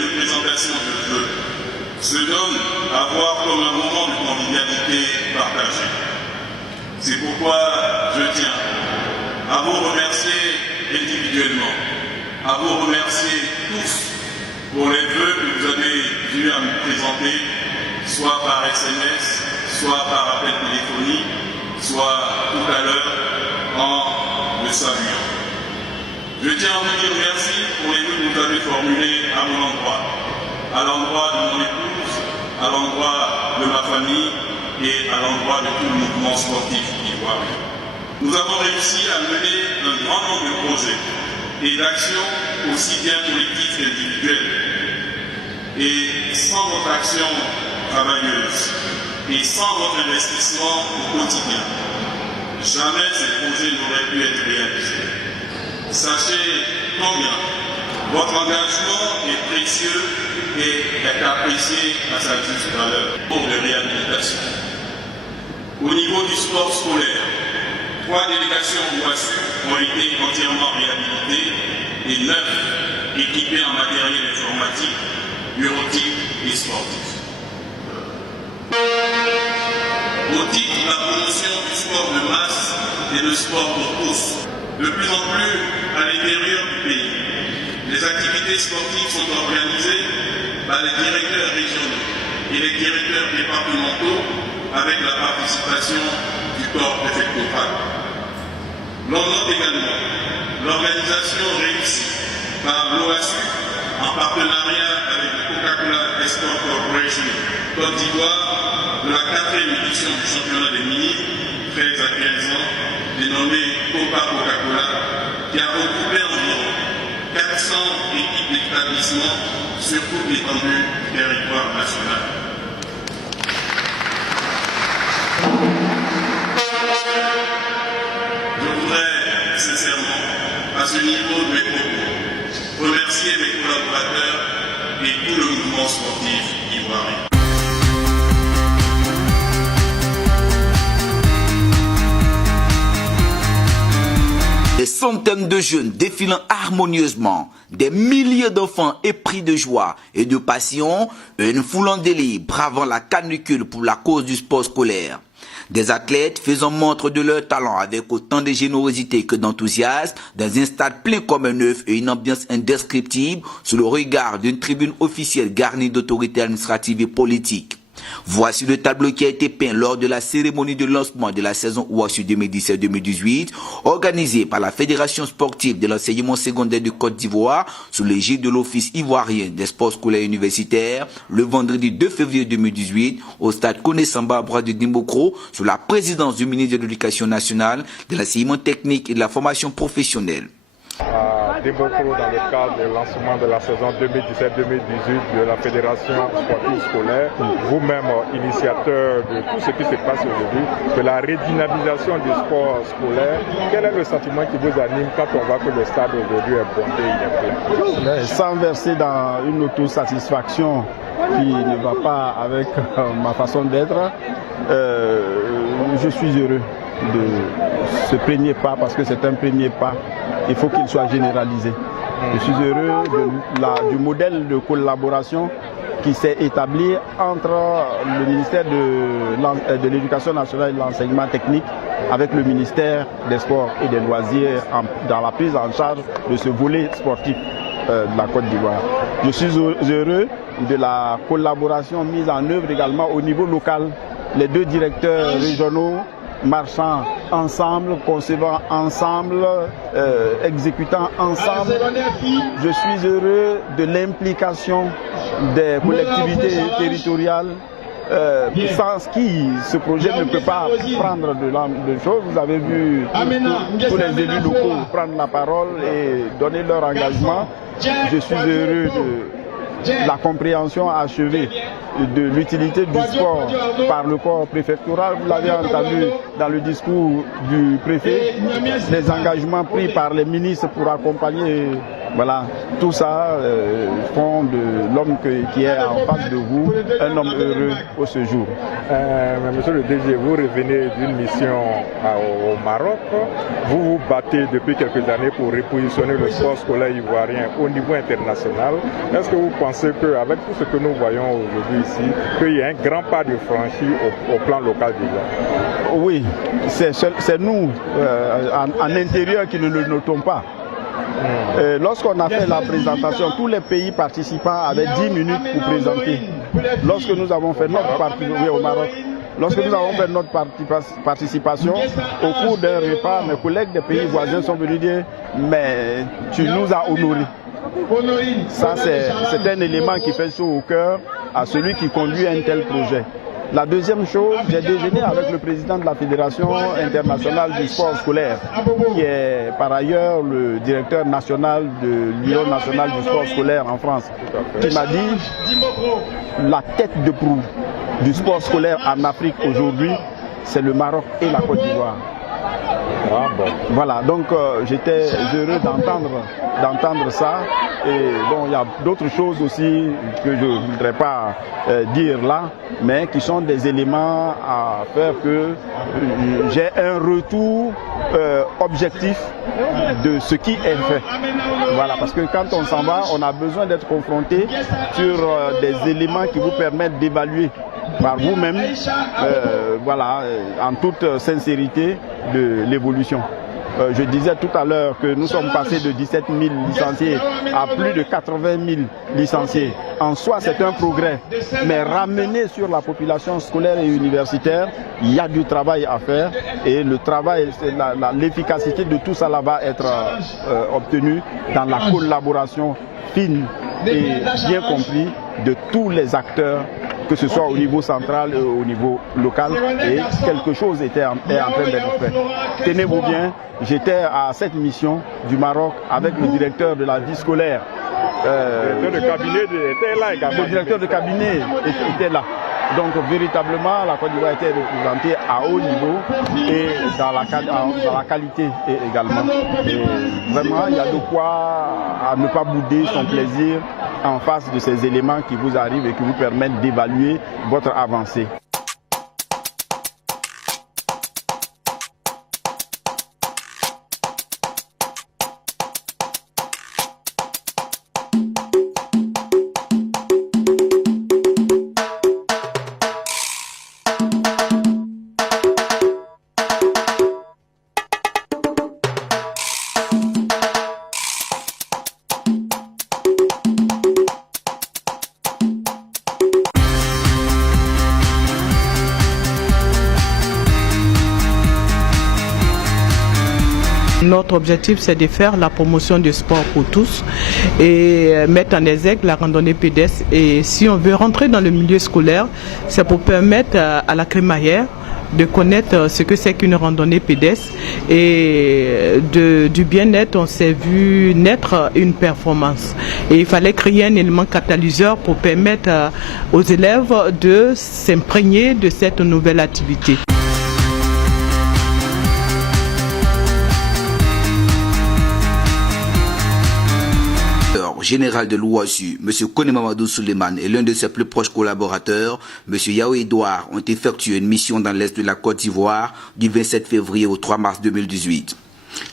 de présentation de jeu se donne à voir comme un moment de convivialité partagée. C'est pourquoi je tiens à vous remercier individuellement, à vous remercier tous pour les vœux que vous avez eu à me présenter, soit par SMS, soit par appel téléphonique, soit tout à l'heure en me saluant. Je tiens à vous dire merci pour les vœux que vous avez formulés à mon endroit, à l'endroit de mon épouse, à l'endroit de ma famille et à l'endroit de tout le mouvement sportif ivoirien. Nous avons réussi à mener un grand nombre de projets et d'actions aussi bien collectives qu'individuelles. Et sans votre action travailleuse et sans votre investissement au quotidien, jamais ces projets n'auraient pu être réalisés. Sachez combien votre engagement est précieux et est apprécié à sa juste valeur pour de réhabilitation. Au niveau du sport scolaire, 3 délégations OASU ont été entièrement réhabilitées et 9 équipées en matériel informatique, bureautique et sportif. Au titre de la promotion du sport de masse et de sport pour tous, de plus en plus à l'intérieur du pays, les activités sportives sont organisées par les directeurs régionaux et les directeurs départementaux avec la participation du corps préfectoral. L'on note également l'organisation réussie par l'OASU en partenariat avec le Coca-Cola Export Corporation Côte d'Ivoire de la 4e édition du championnat des ministres, 13 à 15 ans, dénommé Coca-Cola, qui a regroupé environ 400 équipes d'établissements sur toute l'étendue du territoire national. Je voudrais sincèrement, à ce niveau de mes propos, remercier mes collaborateurs et tout le mouvement sportif ivoirien. Des centaines de jeunes défilant harmonieusement, des milliers d'enfants épris de joie et de passion, une foule en délire bravant la canicule pour la cause du sport scolaire. Des athlètes faisant montre de leur talent avec autant de générosité que d'enthousiasme dans un stade plein comme un œuf et une ambiance indescriptible sous le regard d'une tribune officielle garnie d'autorités administratives et politiques. Voici le tableau qui a été peint lors de la cérémonie de lancement de la saison OASU 2017-2018 organisée par la Fédération sportive de l'enseignement secondaire de Côte d'Ivoire sous l'égide de l'Office ivoirien des sports scolaires et universitaires le vendredi 2 février 2018 au stade Koné-Samba à Bois de Dimbokro sous la présidence du ministre de l'Éducation nationale, de l'enseignement technique et de la formation professionnelle. À Dimbokro, dans le cadre du lancement de la saison 2017-2018 de la Fédération sportive scolaire, vous-même initiateur de tout ce qui se passe aujourd'hui, de la redynamisation du sport scolaire, quel est le sentiment qui vous anime quand on voit que le stade aujourd'hui est bondé, il est plein? Sans verser dans une autosatisfaction qui ne va pas avec ma façon d'être, je suis heureux de ce premier pas parce que c'est un premier pas. Il faut qu'il soit généralisé. Je suis heureux du modèle de collaboration qui s'est établi entre le ministère de l'Éducation nationale et de l'enseignement technique avec le ministère des Sports et des Loisirs dans la prise en charge de ce volet sportif de la Côte d'Ivoire. Je suis heureux de la collaboration mise en œuvre également au niveau local. Les 2 directeurs régionaux marchant ensemble, concevant ensemble, exécutant ensemble. Je suis heureux de l'implication des collectivités territoriales sans qui ce projet ne peut pas prendre de choses. Vous avez vu tous les élus locaux prendre la parole et donner leur engagement. Je suis heureux de la compréhension achevée de l'utilité du sport par le corps préfectoral. Vous l'avez entendu dans le discours du préfet, les engagements pris par les ministres pour accompagner Voilà, tout ça font de l'homme qui est en face de vous un homme heureux pour ce jour. Monsieur le DG, vous revenez d'une mission au Maroc. Vous vous battez depuis quelques années pour repositionner le sport scolaire ivoirien au niveau international. Est-ce que vous pensez qu'avec tout ce que nous voyons aujourd'hui ici, qu'il y a un grand pas de franchi au plan local déjà? Oui, c'est nous, en intérieur, qui ne le notons pas. Lorsqu'on a fait la présentation, tous les pays participants avaient 10 minutes pour présenter. Lorsque nous avons fait notre participation au Maroc, lorsque nous avons fait notre participation, au cours d'un repas, mes collègues des pays voisins sont venus dire « mais tu nous as honorés ». Ça, c'est un élément qui fait chaud au cœur à celui qui conduit un tel projet. La deuxième chose, j'ai déjeuné avec le président de la Fédération internationale du sport scolaire, qui est par ailleurs le directeur national de l'Union nationale du sport scolaire en France, qui m'a dit la tête de proue du sport scolaire en Afrique aujourd'hui, c'est le Maroc et la Côte d'Ivoire. Ah bon. Voilà, donc j'étais heureux d'entendre ça. Et bon, il y a d'autres choses aussi que je ne voudrais pas dire là, mais qui sont des éléments à faire que j'ai un retour objectif de ce qui est fait. Voilà, parce que quand on s'en va, on a besoin d'être confronté sur des éléments qui vous permettent d'évaluer par vous-même, voilà, en toute sincérité, de l'évolution. Je disais tout à l'heure que nous sommes passés de 17 000 licenciés à plus de 80 000 licenciés. En soi, c'est un progrès. Mais ramené sur la population scolaire et universitaire, il y a du travail à faire. Et le travail, l'efficacité de tout ça là va être obtenue dans la collaboration fine et bien compris de tous les acteurs, que ce soit au niveau central et au niveau local, et quelque chose est en train d'être fait. Tenez-vous bien, j'étais à cette mission du Maroc avec le directeur de la vie scolaire. Le directeur de cabinet était là également. Le directeur de cabinet était là. Donc véritablement, la Côte d'Ivoire était représentée à haut niveau et dans la qualité également. Et vraiment, il y a de quoi à ne pas bouder son plaisir en face de ces éléments qui vous arrivent et qui vous permettent d'évaluer votre avancée. Notre objectif, c'est de faire la promotion du sport pour tous et mettre en exergue la randonnée pédestre. Et si on veut rentrer dans le milieu scolaire, c'est pour permettre à la crémaillère de connaître ce que c'est qu'une randonnée pédestre. Et du bien-être, on s'est vu naître une performance. Et il fallait créer un élément catalyseur pour permettre aux élèves de s'imprégner de cette nouvelle activité. Général de l'Ouassu, M. Kone Mamadou Suleiman et l'un de ses plus proches collaborateurs, M. Yao Edouard, ont effectué une mission dans l'est de la Côte d'Ivoire du 27 février au 3 mars 2018.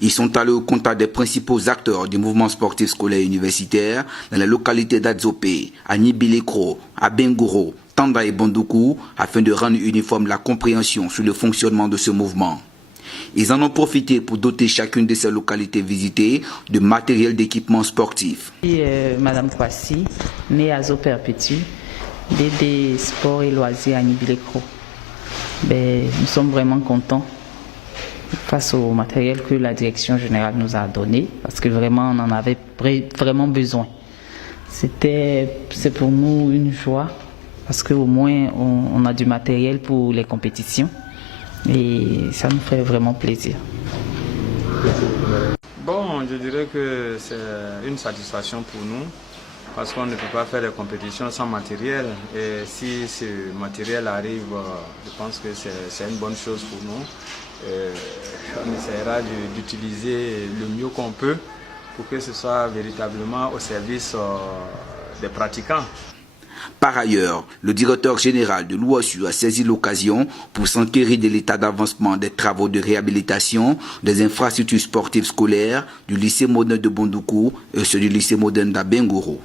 Ils sont allés au contact des principaux acteurs du mouvement sportif scolaire et universitaire dans les localités d'Adzopé, à Nibilekro, à Bengouro, Tanda et Bandoukou, afin de rendre uniforme la compréhension sur le fonctionnement de ce mouvement. Ils en ont profité pour doter chacune de ces localités visitées de matériel d'équipement sportif. Madame Kwasi, née à Zo Perpétue, DD Sport et Loisirs à Nibilekro. Nous sommes vraiment contents face au matériel que la direction générale nous a donné, parce que vraiment on en avait vraiment besoin. C'est pour nous une joie, parce qu'au moins on a du matériel pour les compétitions. Et ça nous fait vraiment plaisir. Bon, je dirais que c'est une satisfaction pour nous parce qu'on ne peut pas faire des compétitions sans matériel. Et si ce matériel arrive, je pense que c'est une bonne chose pour nous. On essaiera d'utiliser le mieux qu'on peut pour que ce soit véritablement au service des pratiquants. Par ailleurs, le directeur général de l'OASU a saisi l'occasion pour s'enquérir de l'état d'avancement des travaux de réhabilitation des infrastructures sportives scolaires du lycée moderne de Bondoukou et ceux du lycée moderne d'Abengoro.